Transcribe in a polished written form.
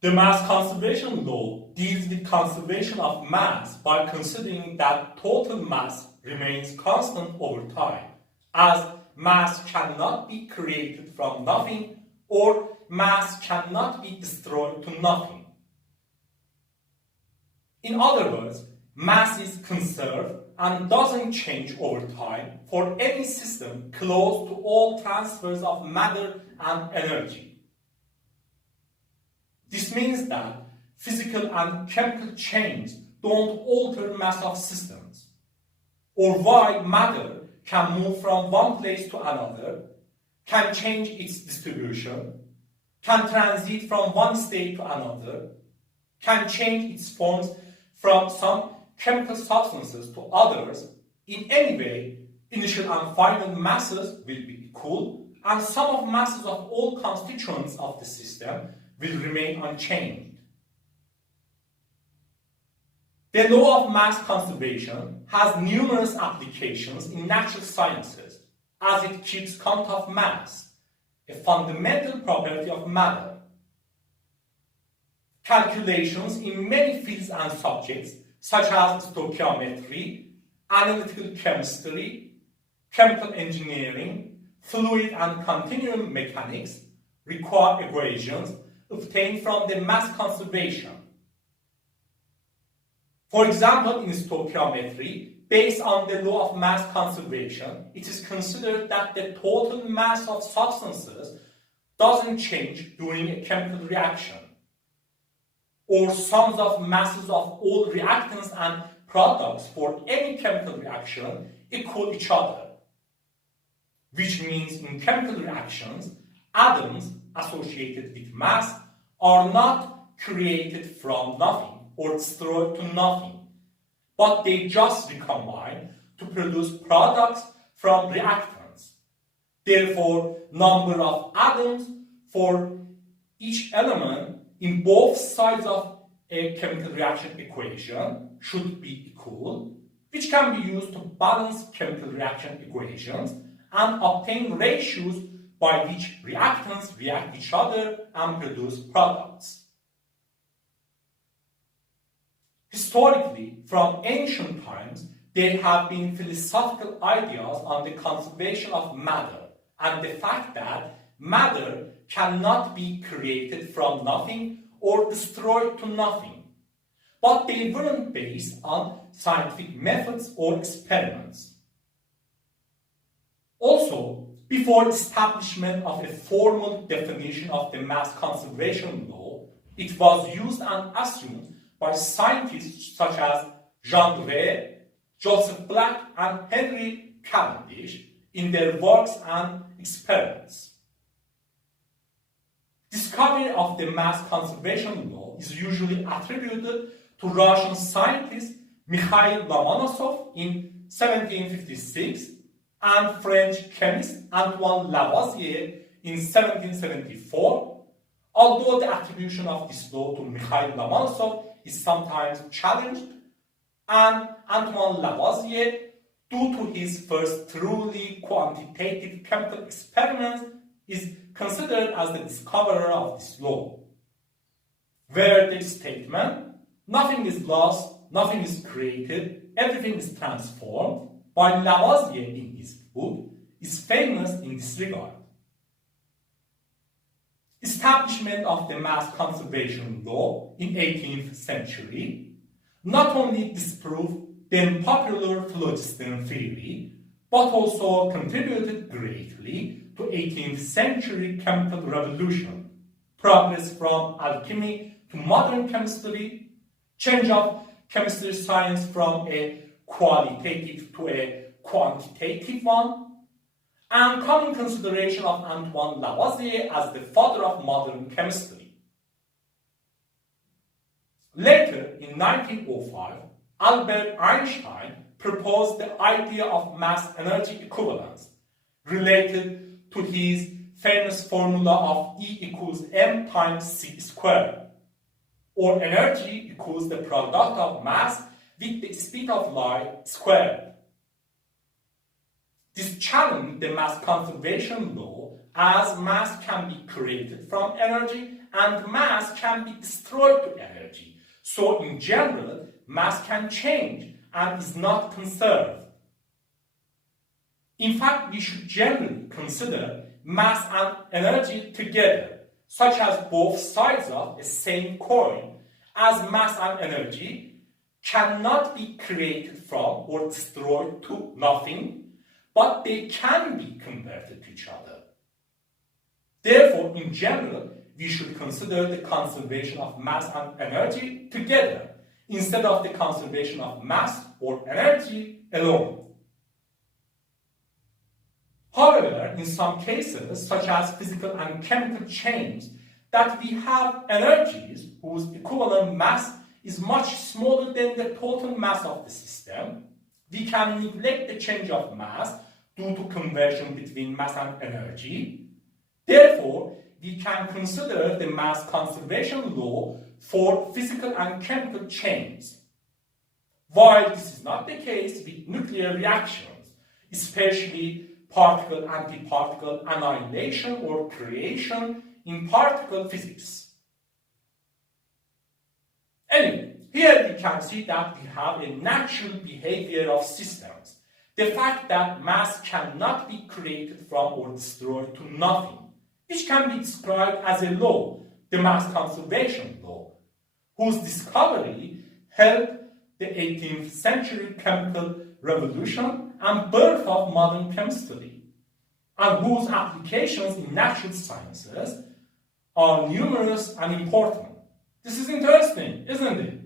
The mass conservation law deals with conservation of mass by considering that total mass remains constant over time, as mass cannot be created from nothing or mass cannot be destroyed to nothing. In other words, mass is conserved and doesn't change over time for any system close to all transfers of matter and energy. This means that physical and chemical changes don't alter mass of systems, or why matter can move from one place to another, can change its distribution, can transit from one state to another, can change its forms from some chemical substances to others. In any way, initial and final masses will be equal, and sum of masses of all constituents of the system will remain unchanged. The law of mass conservation has numerous applications in natural sciences, as it keeps count of mass, a fundamental property of matter. Calculations in many fields and subjects, such as stoichiometry, analytical chemistry, chemical engineering, fluid and continuum mechanics, require equations obtained from the mass conservation. For example, in stoichiometry, based on the law of mass conservation, it is considered that the total mass of substances doesn't change during a chemical reaction, or sums of masses of all reactants and products for any chemical reaction equal each other, which means in chemical reactions, atoms associated with mass are not created from nothing or destroyed to nothing, but they just recombine to produce products from reactants. Therefore, number of atoms for each element in both sides of a chemical reaction equation should be equal, which can be used to balance chemical reaction equations and obtain ratios by which reactants react each other and produce products. Historically, from ancient times, there have been philosophical ideas on the conservation of matter and the fact that matter cannot be created from nothing or destroyed to nothing. But they weren't based on scientific methods or experiments. Also, before establishment of a formal definition of the mass conservation law, it was used and assumed by scientists such as Jean Dewey, Joseph Black, and Henry Cavendish in their works and experiments. Discovery of the mass conservation law is usually attributed to Russian scientist Mikhail Lomonosov in 1756 and French chemist Antoine Lavoisier in 1774, although the attribution of this law to Mikhail Lomonosov is sometimes challenged, and Antoine Lavoisier, due to his first truly quantitative chemical experiments, is considered as the discoverer of this law, where the statement, "Nothing is lost, nothing is created, everything is transformed," by Lavoisier in his book, is famous in this regard. Establishment of the mass conservation law in 18th century not only disproved then popular phlogiston theory, but also contributed greatly to 18th century chemical revolution, progress from alchemy to modern chemistry, change of chemistry science from a qualitative to a quantitative one, and common consideration of Antoine Lavoisier as the father of modern chemistry. Later, in 1905, Albert Einstein proposed the idea of mass energy equivalence related to his famous formula of E equals m times c squared, or energy equals the product of mass with the speed of light squared. This challenged the mass conservation law, as mass can be created from energy and mass can be destroyed to energy. So in general, mass can change and is not conserved. In fact, we should generally consider mass and energy together, such as both sides of a same coin, as mass and energy cannot be created from or destroyed to nothing, but they can be converted to each other. Therefore, in general, we should consider the conservation of mass and energy together, instead of the conservation of mass or energy alone. However, in some cases, such as physical and chemical chains, that we have energies whose equivalent mass is much smaller than the total mass of the system, we can neglect the change of mass due to conversion between mass and energy. Therefore, we can consider the mass conservation law for physical and chemical chains. While this is not the case with nuclear reactions, especially particle-antiparticle annihilation or creation in particle physics. Anyway, here we can see that we have a natural behavior of systems. The fact that mass cannot be created from or destroyed to nothing, which can be described as a law, the mass conservation law, whose discovery helped the 18th century chemical revolution and birth of modern chemistry, and whose applications in natural sciences are numerous and important. This is interesting, isn't it?